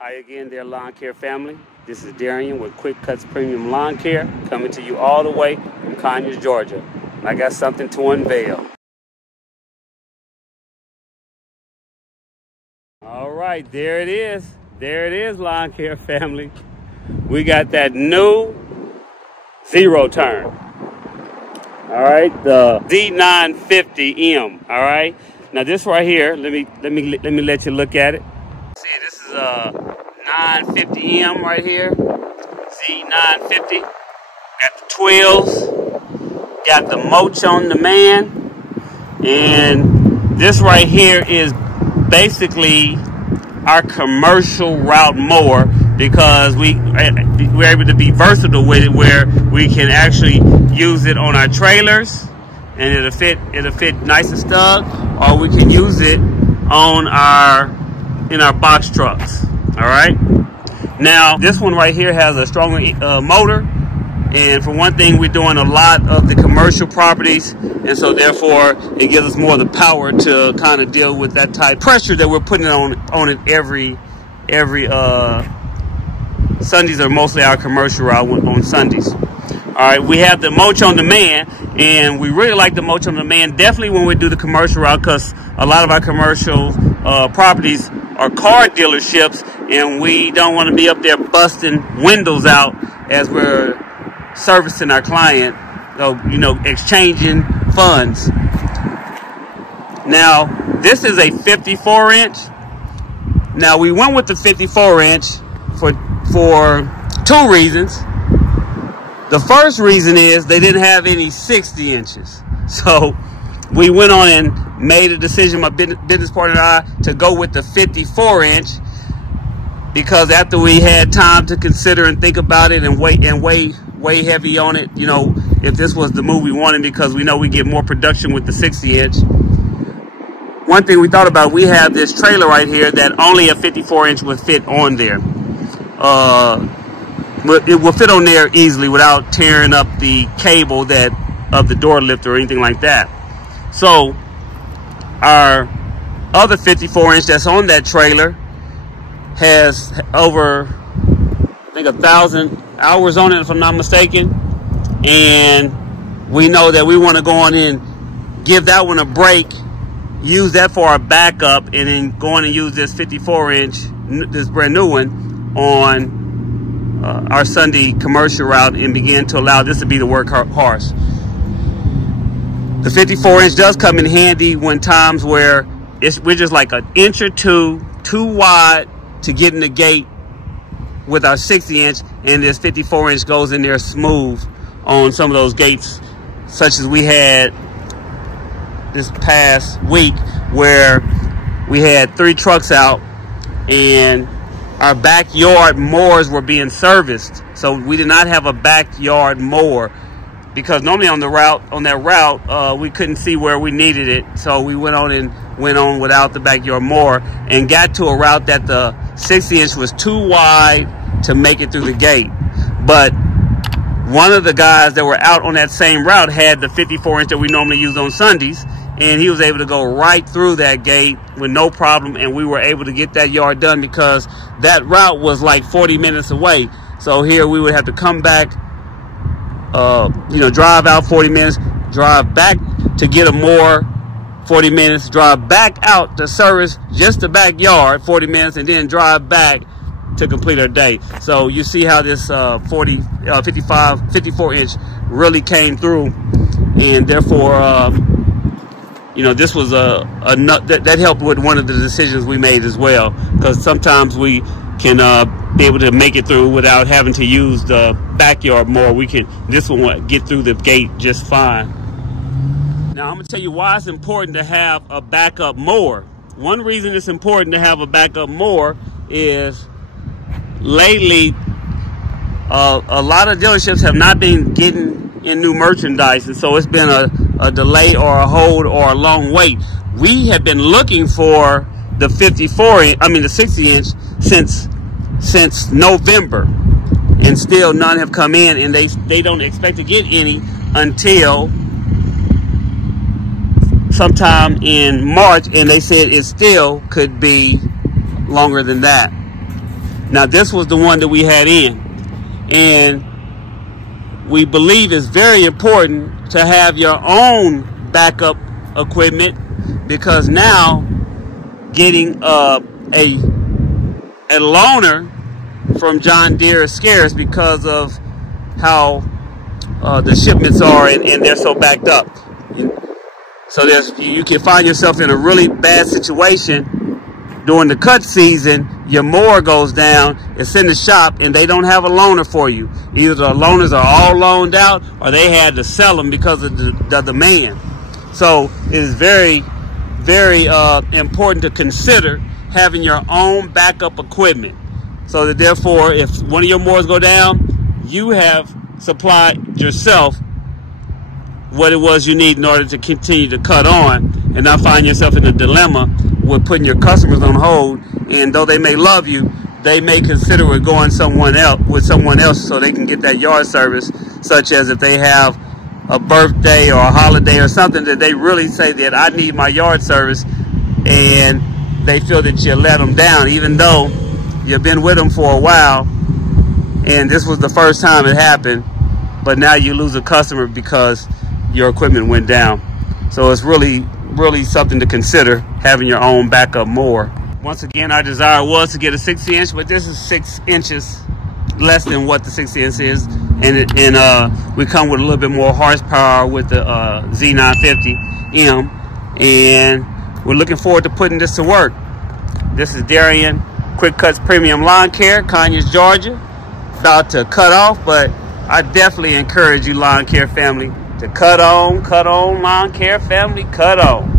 Hi again there, lawn care family. This is Darian with Quick Cutz Premium Lawn Care, coming to you all the way from Conyers, Georgia. And I got something to unveil. All right, there it is. There it is, lawn care family. We got that new zero turn. All right, the Z950 M. All right. Now this right here, let me let you look at it. See, this is a 950 M right here. Z950. Got the twills. Got the mulch on demand. And this right here is basically our commercial route mower, because we're able to be versatile with it, where we can actually use it on our trailers and it'll fit nice and snug, or we can use it on in our box trucks. All right, now this one right here has a stronger motor, and for one thing, we're doing a lot of the commercial properties, and so therefore it gives us more of the power to kind of deal with that type of pressure that we're putting on it every Sundays are mostly our commercial route on Sundays. All right, we have the mulch on demand, and we really like the mulch on demand, definitely when we do the commercial route, because a lot of our commercial properties are car dealerships, and we don't want to be up there busting windows out as we're servicing our client, you know, exchanging funds. Now, this is a 54-inch. Now, we went with the 54-inch for two reasons. The first reason is they didn't have any 60 inches. So we went on and made a decision, my business partner and I, to go with the 54-inch, because after we had time to consider and think about it and weigh heavy on it, you know, if this was the move we wanted, because we know we get more production with the 60-inch. One thing we thought about, we have this trailer right here that only a 54-inch would fit on there. It will fit on there easily without tearing up the cable of the door lifter or anything like that. So our other 54-inch that's on that trailer has over, I think, 1,000 hours on it, if I'm not mistaken. And we know that we want to go on and give that one a break, use that for our backup, and then go on and use this 54-inch, this brand new one, on our Sunday commercial route, and begin to allow this to be the workhorse. The 54-inch does come in handy when times where we're just like an inch or two too wide to get in the gate with our 60-inch, and this 54-inch goes in there smooth on some of those gates, such as we had this past week, where we had 3 trucks out and our backyard mowers were being serviced. So we did not have a backyard mower, because normally on that route, we couldn't see where we needed it. So we went on without the backyard mower, and got to a route that the 60-inch was too wide to make it through the gate. But one of the guys that were out on that same route had the 54-inch that we normally use on Sundays, and he was able to go right through that gate with no problem, and we were able to get that yard done, because that route was like 40 minutes away. So here we would have to come back, you know, drive out 40 minutes, drive back to get a mower 40 minutes, drive back out to service just the backyard 40 minutes, and then drive back to complete our day. So you see how this 54-inch really came through, and therefore, you know, this was that helped with one of the decisions we made as well, because sometimes we can be able to make it through without having to use the backyard mower. This one will get through the gate just fine. Now I'm gonna tell you why it's important to have a backup mower. One reason it's important to have a backup mower is lately a lot of dealerships have not been getting in new merchandise, and so it's been a delay or a hold or a long wait. We have been looking for the 60-inch since November, and still none have come in, and they don't expect to get any until sometime in March, and they said it still could be longer than that. Now this was the one that we had in, and we believe it's very important to have your own backup equipment, because now getting a loaner from John Deere is scarce because of how the shipments are, and they're so backed up. So you can find yourself in a really bad situation during the cut season. Your mower goes down, it's in the shop, and they don't have a loaner for you. Either the loaners are all loaned out, or they had to sell them because of the demand. So it is very, very important to consider having your own backup equipment, so that therefore, if one of your mowers go down, you have supplied yourself what it was you need in order to continue to cut on, and not find yourself in a dilemma with putting your customers on hold. And though they may love you, they may consider it going with someone else so they can get that yard service, such as if they have a birthday or a holiday or something that they really say that I need my yard service, and they feel that you let them down, even though you've been with them for a while and this was the first time it happened, but now you lose a customer because your equipment went down. So it's really something to consider, having your own backup mower. Once again, our desire was to get a 60 inch, but this is 6 inches less than what the 60 inch is, and we come with a little bit more horsepower with the Z950 M, and we're looking forward to putting this to work. This is Darian Quick Cutz Premium Lawn Care, Conyers, Georgia. About to cut off, but I definitely encourage you, lawn care family, to cut on, lawn care family, cut on.